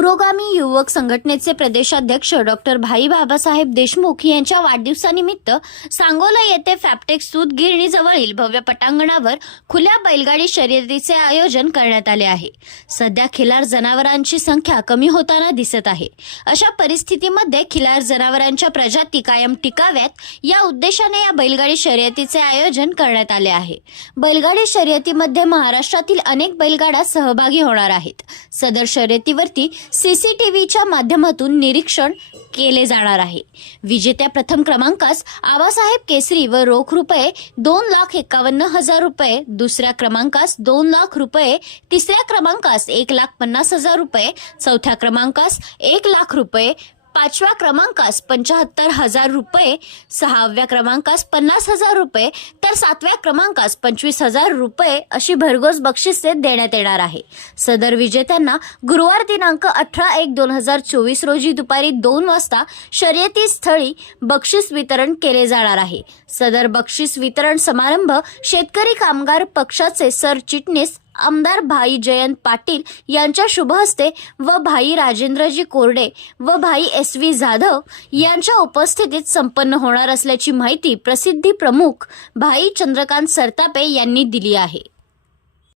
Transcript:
पुरोगामी युवक संघटनेचे प्रदेशाध्यक्ष डॉक्टर भाई बाबासाहेब देशमुख यांच्या वाढदिवसानिमित्त सांगोला येथे फॅप्टेक्स दूध गिरणी जवळील भव्य पटांगणावर खुल्या बैलगाडी शर्यतीचे आयोजन करण्यात आले आहे। सध्या खिलार जनावरांची संख्या कमी होताना दिसत आहे। अशा परिस्थितीमध्ये खिलार जनावरांच्या प्रजाती कायम टिकाव्यात या उद्देशाने या बैलगाडी शर्यतीचे आयोजन करण्यात आले आहे। बैलगाडी शर्यतीमध्ये महाराष्ट्रातील अनेक बैलगाडा सहभागी होणार आहेत। सदर शर्यतीवरती सीसीटीव्हीच्या माध्यमातून निरीक्षण केले जाणार आहे। विजेत्या प्रथम क्रमांकास आबासाहेब केसरी व रोख रुपये 2,51,000 रुपये, दुसऱ्या क्रमांकास 2 लाख रुपये, तिसऱ्या क्रमांकास 1,50,000 रुपये, चौथ्या क्रमांकास 1 लाख रुपये, पाचव्या क्रमांकास 75,000 रुपये, सहाव्या क्रमांकास 50,000 रुपये तर सातव्या क्रमांकास 25,000 रुपये अशी भरघोस बक्षिसे देण्यात येणार आहे। सदर विजेत्यांना गुरुवार दिनांक 18/1/2024 रोजी दुपारी 2 वाजता शर्यती स्थळी बक्षीस वितरण केले जाणार आहे। सदर बक्षीस वितरण समारंभ शेतकरी कामगार पक्षाचे सरचिटणीस आमदार भाई जयंत पाटील यांच्या शुभ हस्ते व भाई राजेंद्रजी कोरडे व भाई SV जाधव यांच्या उपस्थितीत संपन्न होणार असल्याची माहिती प्रसिद्धी प्रमुख भाई चंद्रकांत सरतापे यांनी दिली आहे।